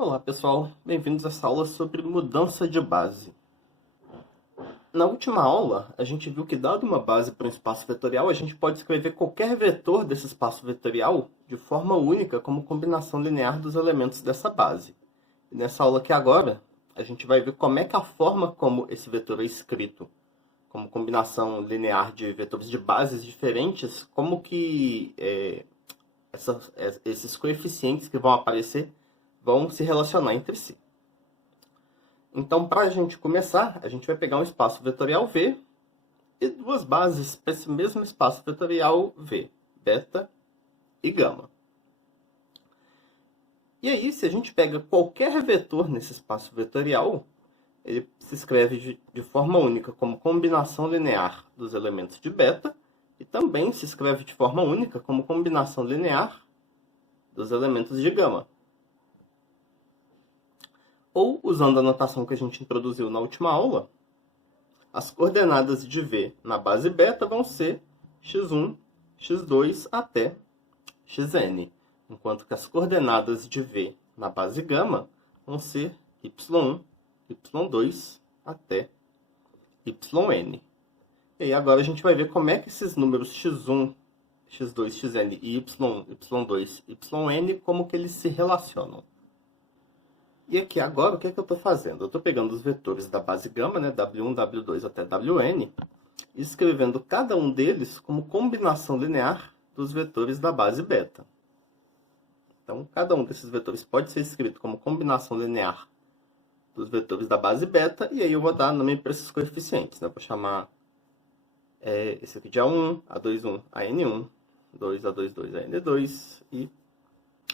Olá pessoal, bem-vindos a essa aula sobre mudança de base. Na última aula, a gente viu que dado uma base para um espaço vetorial, a gente pode escrever qualquer vetor desse espaço vetorial de forma única como combinação linear dos elementos dessa base. E nessa aula aqui agora, a gente vai ver como é que a forma como esse vetor é escrito, como combinação linear de vetores de bases diferentes, como que esses coeficientes que vão aparecer vão se relacionar entre si. Então, para a gente começar, a gente vai pegar um espaço vetorial V e duas bases para esse mesmo espaço vetorial V, beta e gama. E aí, se a gente pega qualquer vetor nesse espaço vetorial, ele se escreve de forma única como combinação linear dos elementos de beta e também se escreve de forma única como combinação linear dos elementos de gama. Ou, usando a notação que a gente introduziu na última aula, as coordenadas de V na base beta vão ser x1, x2 até xn, enquanto que as coordenadas de V na base gama vão ser y1, y2 até yn. E aí agora a gente vai ver como é que esses números x1, x2, xn e y1, y2, yn, como que eles se relacionam. E aqui agora, o que é que eu estou fazendo? Eu estou pegando os vetores da base gama, né, W1, W2 até Wn, e escrevendo cada um deles como combinação linear dos vetores da base beta. Então, cada um desses vetores pode ser escrito como combinação linear dos vetores da base beta, e aí eu vou dar nome para esses coeficientes, né? Vou chamar esse aqui de A1, A21, AN1, 2, A22, AN2 e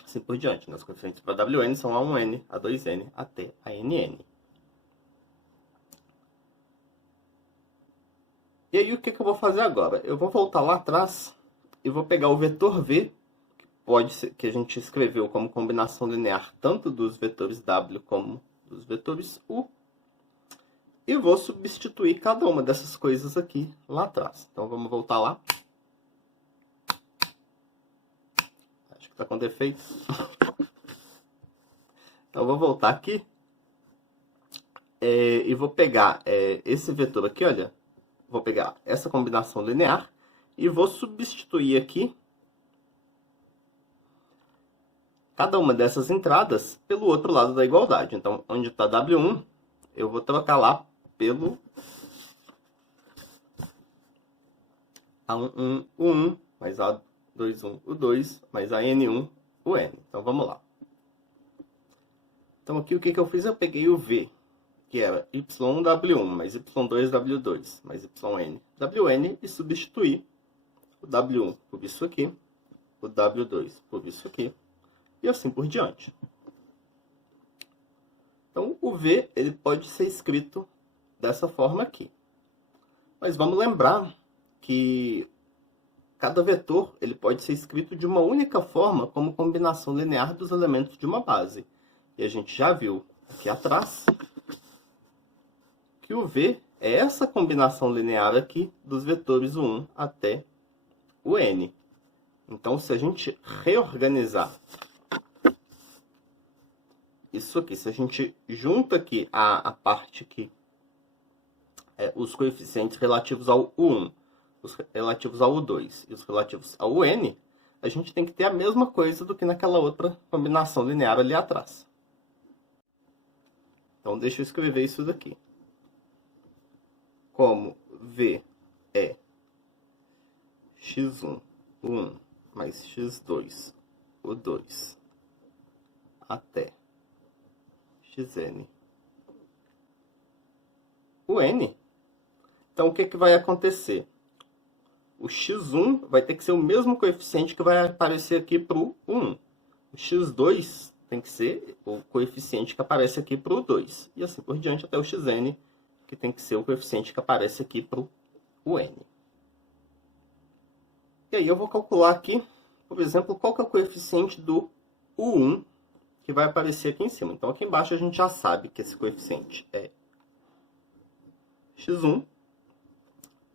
assim por diante. Os coeficientes para Wn são A1n, A2n até ANn. E aí o que eu vou fazer agora? Eu vou voltar lá atrás e vou pegar o vetor V, que a gente escreveu como combinação linear tanto dos vetores W como dos vetores U, e vou substituir cada uma dessas coisas aqui lá atrás. Então vamos voltar lá. Está com defeitos. Então, eu vou voltar aqui e vou pegar esse vetor aqui, olha. Vou pegar essa combinação linear e vou substituir aqui cada uma dessas entradas pelo outro lado da igualdade. Então, onde está W1, eu vou trocar lá pelo A1, U1, mais A21, U2, mais AN1, UN. Então, vamos lá. Então, aqui o que eu fiz? Eu peguei o V, que era Y1W1, mais Y2W2, mais YN, e substituí o W1 por isso aqui, o W2 por isso aqui, e assim por diante. Então, o V ele pode ser escrito dessa forma aqui. Mas vamos lembrar que cada vetor ele pode ser escrito de uma única forma como combinação linear dos elementos de uma base. E a gente já viu aqui atrás que o V é essa combinação linear aqui dos vetores U1 até o N. Então, se a gente reorganizar isso aqui, se a gente junta aqui a parte que os coeficientes relativos ao U1, os relativos ao U2 e os relativos ao UN, a gente tem que ter a mesma coisa do que naquela outra combinação linear ali atrás. Então, deixa eu escrever isso daqui. Como V é x1, U1, mais x2, U2, até xn, UN. Então, o que vai acontecer? O x1 vai ter que ser o mesmo coeficiente que vai aparecer aqui para o 1. O x2 tem que ser o coeficiente que aparece aqui para o 2. E assim por diante até o xn, que tem que ser o coeficiente que aparece aqui para o n. E aí eu vou calcular aqui, por exemplo, qual que é o coeficiente do U1 que vai aparecer aqui em cima. Então aqui embaixo a gente já sabe que esse coeficiente é x1.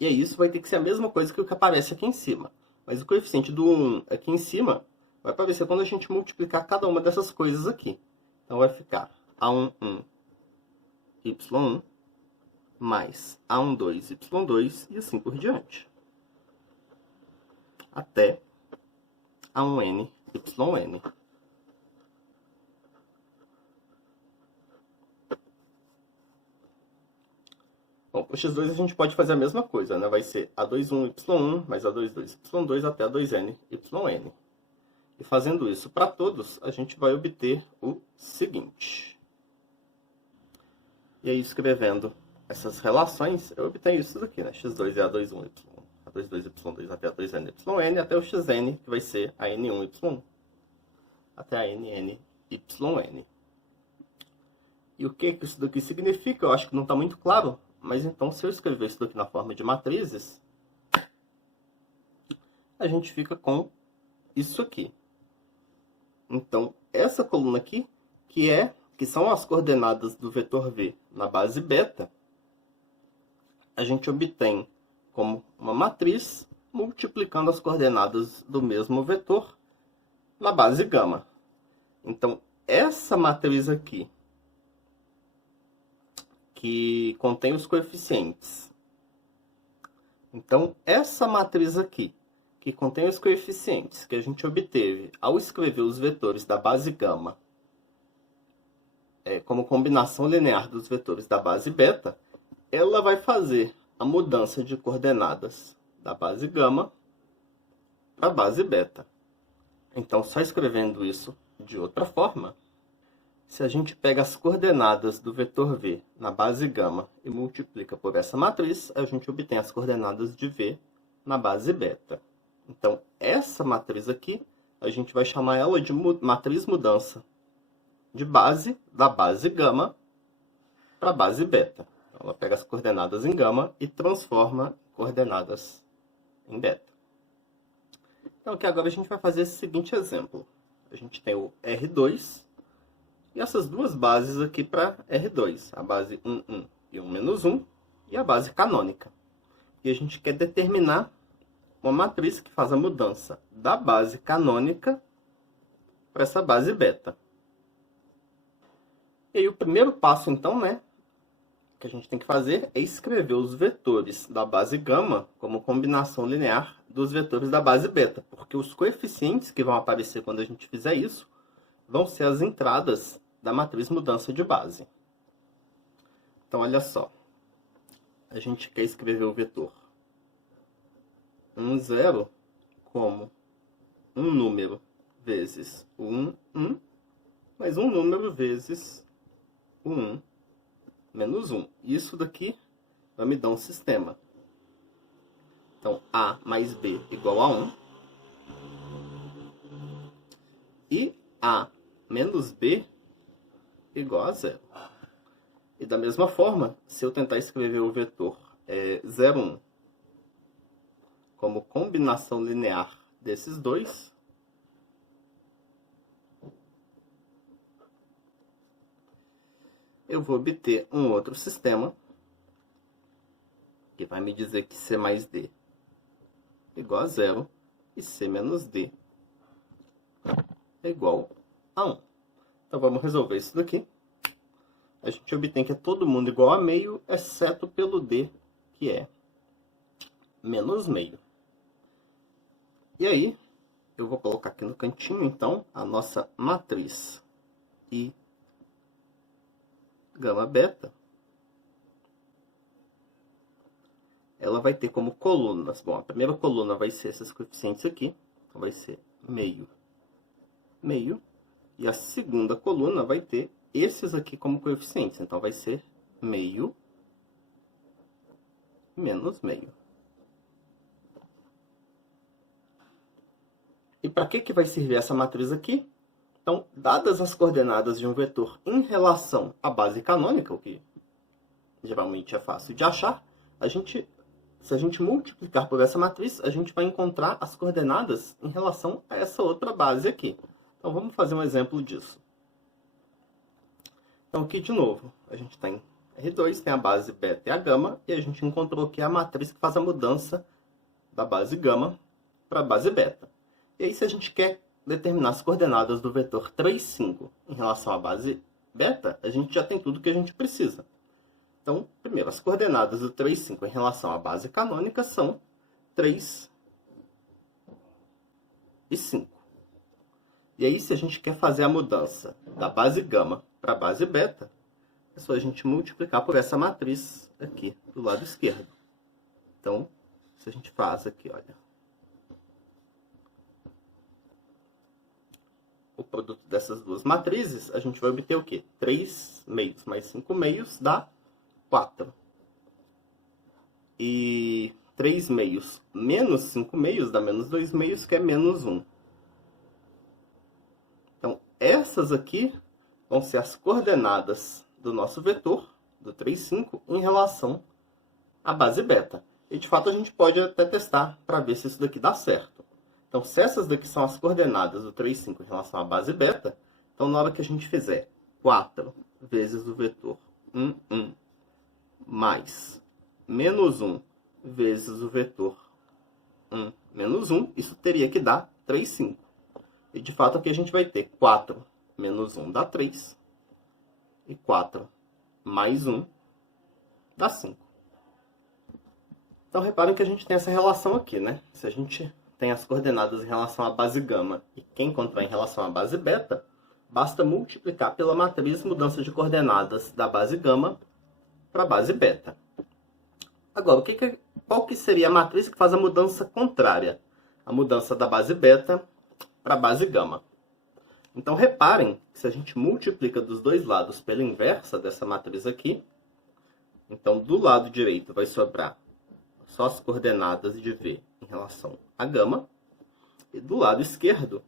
E aí isso vai ter que ser a mesma coisa que o que aparece aqui em cima. Mas o coeficiente do 1 aqui em cima vai aparecer quando a gente multiplicar cada uma dessas coisas aqui. Então, vai ficar A11, Y1, mais A12, Y2, e assim por diante. Até A1N, YN. Bom, o x2 a gente pode fazer a mesma coisa, né? Vai ser A21, Y1, mais A22, Y2, até A2N, YN. E fazendo isso para todos, a gente vai obter o seguinte. E aí, escrevendo essas relações, eu obtenho isso daqui, né? x2 é A21, Y1, A22, Y2, até A2N, YN, até o xn, que vai ser a N1, Y1, até a NN, YN. E o que isso daqui significa? Eu acho que não está muito claro, mas então, se eu escrever isso daqui na forma de matrizes, a gente fica com isso aqui. Então, essa coluna aqui, que são as coordenadas do vetor V na base beta, a gente obtém como uma matriz multiplicando as coordenadas do mesmo vetor na base gama. Então, essa matriz aqui, que contém os coeficientes. Então, essa matriz aqui, que contém os coeficientes que a gente obteve ao escrever os vetores da base gama como combinação linear dos vetores da base beta, ela vai fazer a mudança de coordenadas da base gama para a base beta. Então, só escrevendo isso de outra forma, se a gente pega as coordenadas do vetor V na base gama e multiplica por essa matriz, a gente obtém as coordenadas de V na base beta. Então, essa matriz aqui, a gente vai chamar ela de matriz mudança de base, da base gama para a base beta. Então, ela pega as coordenadas em gama e transforma coordenadas em beta. Então, aqui agora a gente vai fazer esse seguinte exemplo. A gente tem o R2 e essas duas bases aqui para R2. A base 1, 1 e 1 menos 1 e a base canônica. E a gente quer determinar uma matriz que faz a mudança da base canônica para essa base beta. E aí o primeiro passo, então, né, que a gente tem que fazer é escrever os vetores da base gama como combinação linear dos vetores da base beta, porque os coeficientes que vão aparecer quando a gente fizer isso vão ser as entradas da matriz mudança de base. Então, olha só. A gente quer escrever o vetor 1, 0 como um número vezes o 1, 1, mais um número vezes o 1 menos 1. Isso daqui vai me dar um sistema. Então, A mais B igual a 1. E A menos B igual a 0. E da mesma forma, se eu tentar escrever o vetor 0, 1 como combinação linear desses dois, eu vou obter um outro sistema que vai me dizer que C mais D igual a 0 e C menos D é igual a 1. Então, vamos resolver isso daqui. A gente obtém que é todo mundo igual a meio, exceto pelo D, que é menos meio. E aí, eu vou colocar aqui no cantinho, então, a nossa matriz I gama beta. Ela vai ter como colunas. Bom, a primeira coluna vai ser esses coeficientes aqui. Então, vai ser meio, meio. E a segunda coluna vai ter esses aqui como coeficientes. Então, vai ser meio menos meio. E para que vai servir essa matriz aqui? Então, dadas as coordenadas de um vetor em relação à base canônica, o que geralmente é fácil de achar, se a gente multiplicar por essa matriz, a gente vai encontrar as coordenadas em relação a essa outra base aqui. Então, vamos fazer um exemplo disso. Então, aqui de novo, a gente tem R2, tem a base beta e a gama, e a gente encontrou aqui a matriz que faz a mudança da base gama para a base beta. E aí, se a gente quer determinar as coordenadas do vetor 3, 5 em relação à base beta, a gente já tem tudo que a gente precisa. Então, primeiro, as coordenadas do 3, 5 em relação à base canônica são 3 e 5. E aí, se a gente quer fazer a mudança da base gama para a base beta, é só a gente multiplicar por essa matriz aqui do lado esquerdo. Então, se a gente faz aqui, olha, o produto dessas duas matrizes, a gente vai obter o quê? 3 meios mais 5 meios dá 4. E 3 meios menos 5 meios dá menos 2 meios, que é menos 1. Então, essas aqui vão ser as coordenadas do nosso vetor, do 3, 5, em relação à base beta. E, de fato, a gente pode até testar para ver se isso daqui dá certo. Então, se essas daqui são as coordenadas do 3, 5 em relação à base beta, então, na hora que a gente fizer 4 vezes o vetor 1, 1, mais menos 1 vezes o vetor 1, menos 1, isso teria que dar 3, 5. E, de fato, aqui a gente vai ter 4 menos 1 dá 3. E 4 mais 1 dá 5. Então, reparem que a gente tem essa relação aqui, né? Se a gente tem as coordenadas em relação à base gama e quer encontrar em relação à base beta, basta multiplicar pela matriz mudança de coordenadas da base gama para a base beta. Agora, qual que seria a matriz que faz a mudança contrária? A mudança da base beta para a base gama. Então, reparem que se a gente multiplica dos dois lados pela inversa dessa matriz aqui, então, do lado direito vai sobrar só as coordenadas de V em relação a gama. E do lado esquerdo,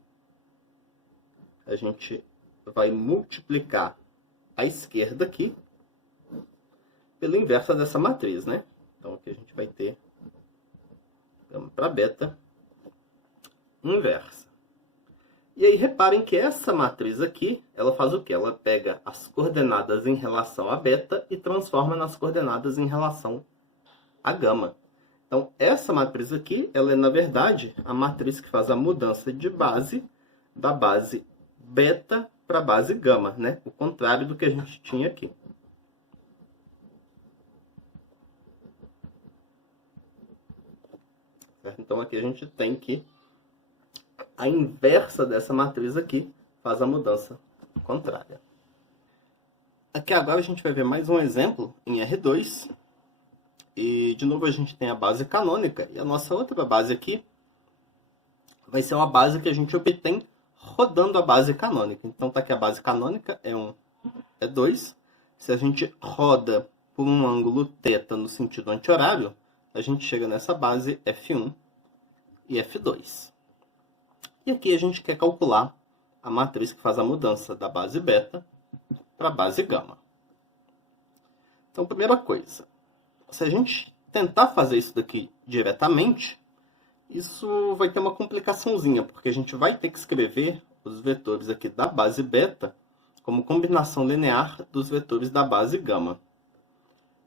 a gente vai multiplicar a esquerda aqui pela inversa dessa matriz, né? Então, aqui a gente vai ter gama para beta inversa. E aí, reparem que essa matriz aqui, ela faz o quê? Ela pega as coordenadas em relação a beta e transforma nas coordenadas em relação a gama. Então, essa matriz aqui, ela é, na verdade, a matriz que faz a mudança de base da base beta para a base gama, né? O contrário do que a gente tinha aqui. Certo? Então, aqui a gente tem que a inversa dessa matriz aqui faz a mudança contrária. Aqui agora a gente vai ver mais um exemplo em R2. E, de novo, a gente tem a base canônica. E a nossa outra base aqui vai ser uma base que a gente obtém rodando a base canônica. Então, tá aqui a base canônica, é 1, é 2. Se a gente roda por um ângulo θ no sentido anti-horário, a gente chega nessa base F1 e F2. E aqui a gente quer calcular a matriz que faz a mudança da base beta para a base gama. Então, primeira coisa, se a gente tentar fazer isso daqui diretamente, isso vai ter uma complicaçãozinha, porque a gente vai ter que escrever os vetores aqui da base beta como combinação linear dos vetores da base gama.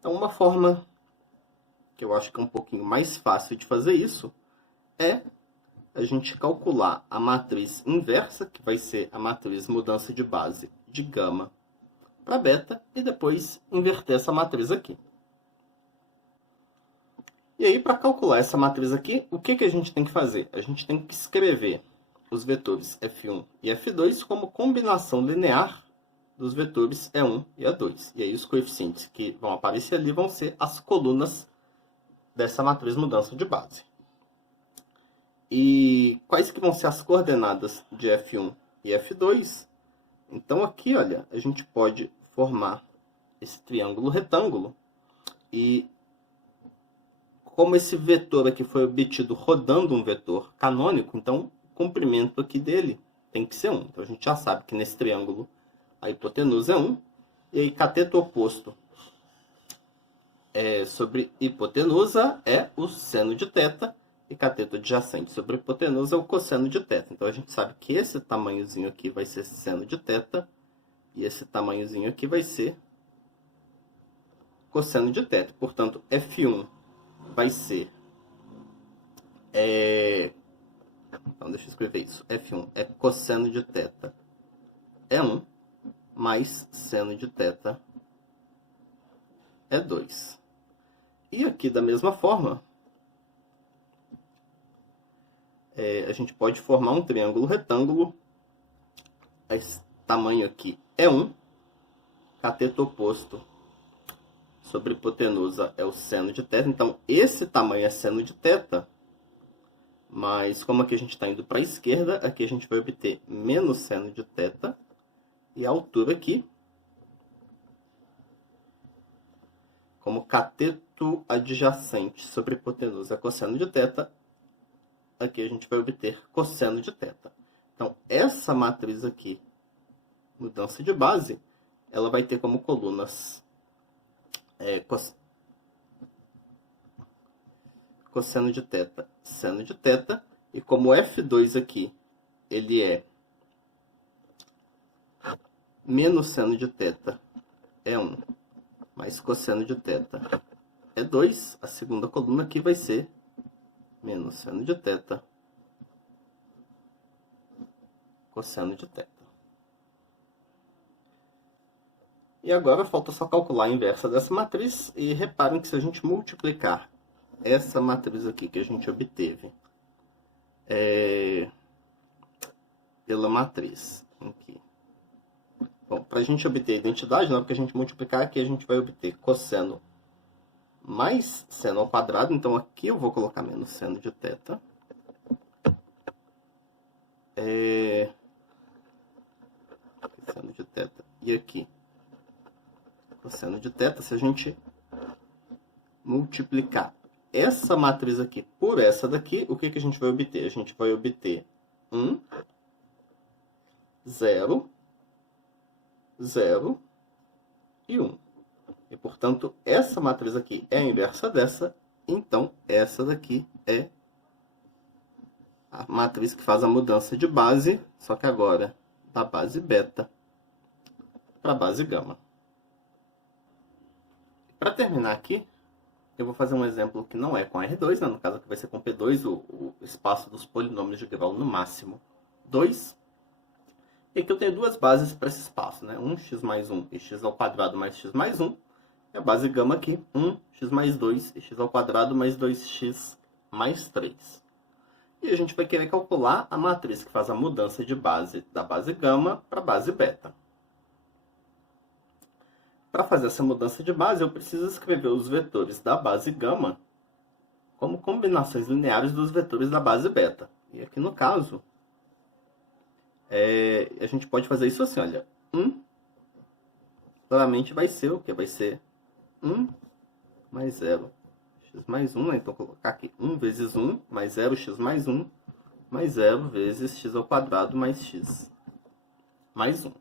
Então, uma forma que eu acho que é um pouquinho mais fácil de fazer isso é a gente calcular a matriz inversa, que vai ser a matriz mudança de base de gama para beta, e depois inverter essa matriz aqui. E aí, para calcular essa matriz aqui, o que a gente tem que fazer? A gente tem que escrever os vetores F1 e F2 como combinação linear dos vetores E1 e E2. E aí, os coeficientes que vão aparecer ali vão ser as colunas dessa matriz mudança de base. E quais que vão ser as coordenadas de F1 e F2? Então, aqui, olha, a gente pode formar esse triângulo retângulo. E como esse vetor aqui foi obtido rodando um vetor canônico, então o comprimento aqui dele tem que ser 1. Então, a gente já sabe que nesse triângulo a hipotenusa é 1. E aí, cateto oposto sobre hipotenusa é o seno de θ. E cateto adjacente sobre hipotenusa é o cosseno de θ. Então, a gente sabe que esse tamanhozinho aqui vai ser seno de θ. E esse tamanhozinho aqui vai ser cosseno de θ. Portanto, F1 vai ser Então, deixa eu escrever isso. F1 é cosseno de θ é 1, mais seno de θ é 2. E aqui, da mesma forma, a gente pode formar um triângulo retângulo. Esse tamanho aqui é 1. Cateto oposto sobre hipotenusa é o seno de θ. Então, esse tamanho é seno de θ. Mas, como aqui a gente está indo para a esquerda, aqui a gente vai obter menos seno de θ. E a altura aqui, como cateto adjacente sobre hipotenusa é cosseno de θ, aqui a gente vai obter cosseno de θ. Então, essa matriz aqui, mudança de base, ela vai ter como colunas cosseno de θ, seno de θ, e como F2 aqui, ele é menos seno de θ é 1, mais cosseno de θ é 2, a segunda coluna aqui vai ser menos seno de θ, cosseno de θ. E agora falta só calcular a inversa dessa matriz. E reparem que se a gente multiplicar essa matriz aqui que a gente obteve pela matriz aqui. Bom, para a gente obter a identidade, na hora que a gente multiplicar aqui, a gente vai obter cosseno mais seno ao quadrado. Então aqui eu vou colocar menos seno de θ. Seno de θ. E aqui cosseno de θ, se a gente multiplicar essa matriz aqui por essa daqui, o que a gente vai obter? A gente vai obter 1, 0, 0 e 1. E, portanto, essa matriz aqui é a inversa dessa, então essa daqui é a matriz que faz a mudança de base, só que agora da base beta para a base gama. Para terminar aqui, eu vou fazer um exemplo que não é com R2, né? No caso aqui vai ser com P2, o espaço dos polinômios de grau no máximo 2. E aqui eu tenho duas bases para esse espaço, né? 1x mais 1 e x ao quadrado mais x mais 1. E a base gama aqui, 1x mais 2 e x ao quadrado mais 2x mais 3. E a gente vai querer calcular a matriz que faz a mudança de base da base gama para a base beta. Para fazer essa mudança de base, eu preciso escrever os vetores da base gama como combinações lineares dos vetores da base beta. E aqui no caso, a gente pode fazer isso assim, olha. 1 claramente vai ser o quê? Vai ser 1 mais 0, x mais 1, né? Então, vou colocar aqui 1 vezes 1 mais 0, x mais 1, mais 0 vezes x ao quadrado mais x mais 1.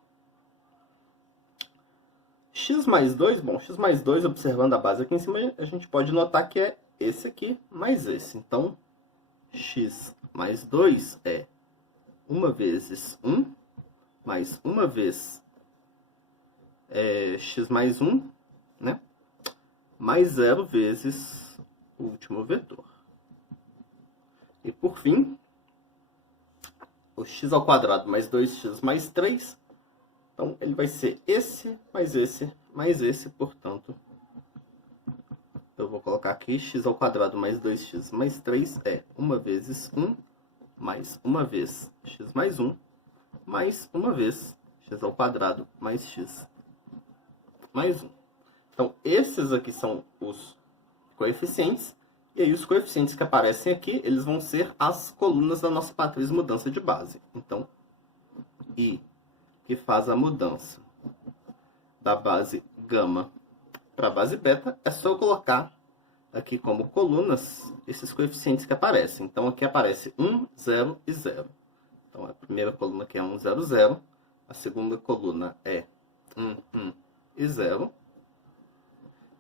X mais 2, bom, x mais 2, observando a base aqui em cima, a gente pode notar que é esse aqui mais esse. Então, x mais 2 é 1 vezes 1, mais 1 vez x mais 1, né? Mais 0 vezes o último vetor. E por fim, o x ao quadrado mais 2x mais 3. Então, ele vai ser esse, mais esse, portanto, eu vou colocar aqui x ao quadrado mais 2x mais 3 é 1 vezes 1, mais 1 vez x mais 1, mais 1 vez x ao quadrado mais x mais 1. Então, esses aqui são os coeficientes, e aí os coeficientes que aparecem aqui, eles vão ser as colunas da nossa matriz mudança de base. Então, I, que faz a mudança da base gama para a base beta, é só eu colocar aqui como colunas esses coeficientes que aparecem. Então, aqui aparece 1, 0 e 0. Então, a primeira coluna aqui é 1, 0, 0. A segunda coluna é 1, 1 e 0.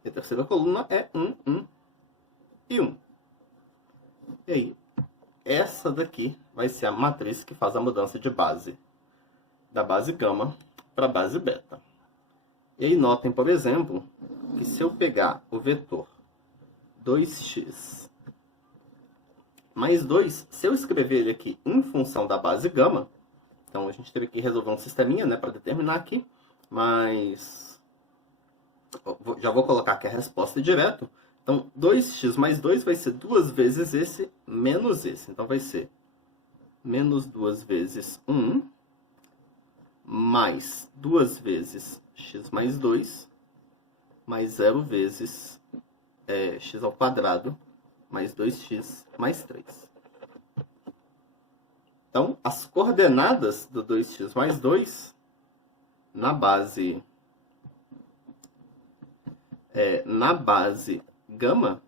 E a terceira coluna é 1, 1 e 1. E aí, essa daqui vai ser a matriz que faz a mudança de base da base gama para a base beta. E aí notem, por exemplo, que se eu pegar o vetor 2x mais 2, se eu escrever ele aqui em função da base gama, então a gente teve que resolver um sisteminha, né, para determinar aqui, mas já vou colocar aqui a resposta direto. Então, 2x mais 2 vai ser 2 vezes esse menos esse. Então, vai ser menos 2 vezes 1, mais 2 vezes x mais 2, mais 0 vezes x ao quadrado, mais 2x mais 3. Então, as coordenadas do 2x mais 2 na base gama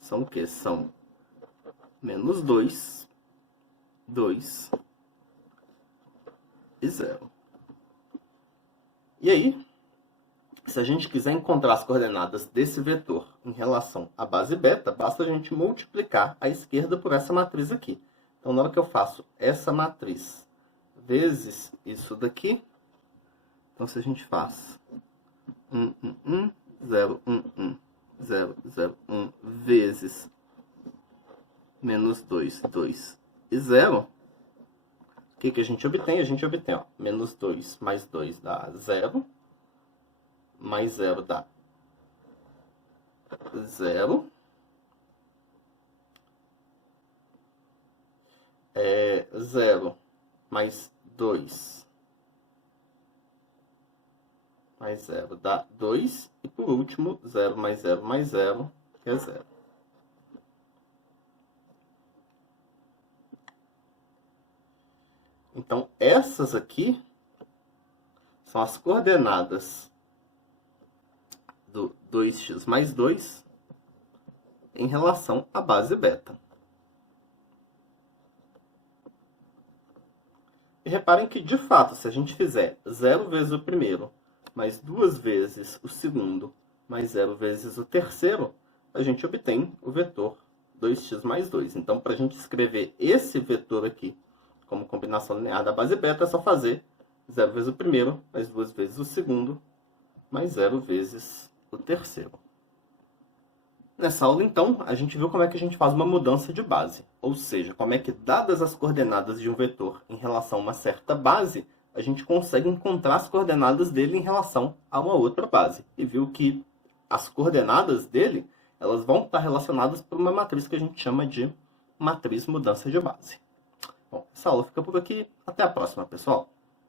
são o quê? São menos 2, 2 e 0. E aí, se a gente quiser encontrar as coordenadas desse vetor em relação à base beta, basta a gente multiplicar a esquerda por essa matriz aqui. Então, na hora que eu faço essa matriz vezes isso daqui, então se a gente faz 1, 1, 1, 0, 1, 1, 0, 0, 1 vezes menos 2, 2 e 0, o que a gente obtém? A gente obtém, ó, menos 2 mais 2 dá 0, mais 0 dá 0, 0 mais 2 mais 0 dá 2, e por último, 0 mais 0 mais 0, que é 0. Então, essas aqui são as coordenadas do 2x mais 2 em relação à base beta. E reparem que, de fato, se a gente fizer 0 vezes o primeiro, mais 2 vezes o segundo, mais 0 vezes o terceiro, a gente obtém o vetor 2x mais 2. Então, para a gente escrever esse vetor aqui como combinação linear da base beta, é só fazer 0 vezes o primeiro, mais 2 vezes o segundo, mais 0 vezes o terceiro. Nessa aula, então, a gente viu como é que a gente faz uma mudança de base. Ou seja, como é que, dadas as coordenadas de um vetor em relação a uma certa base, a gente consegue encontrar as coordenadas dele em relação a uma outra base. E viu que as coordenadas dele, elas vão estar relacionadas por uma matriz que a gente chama de matriz mudança de base. Bom, essa aula fica por aqui. Até a próxima, pessoal!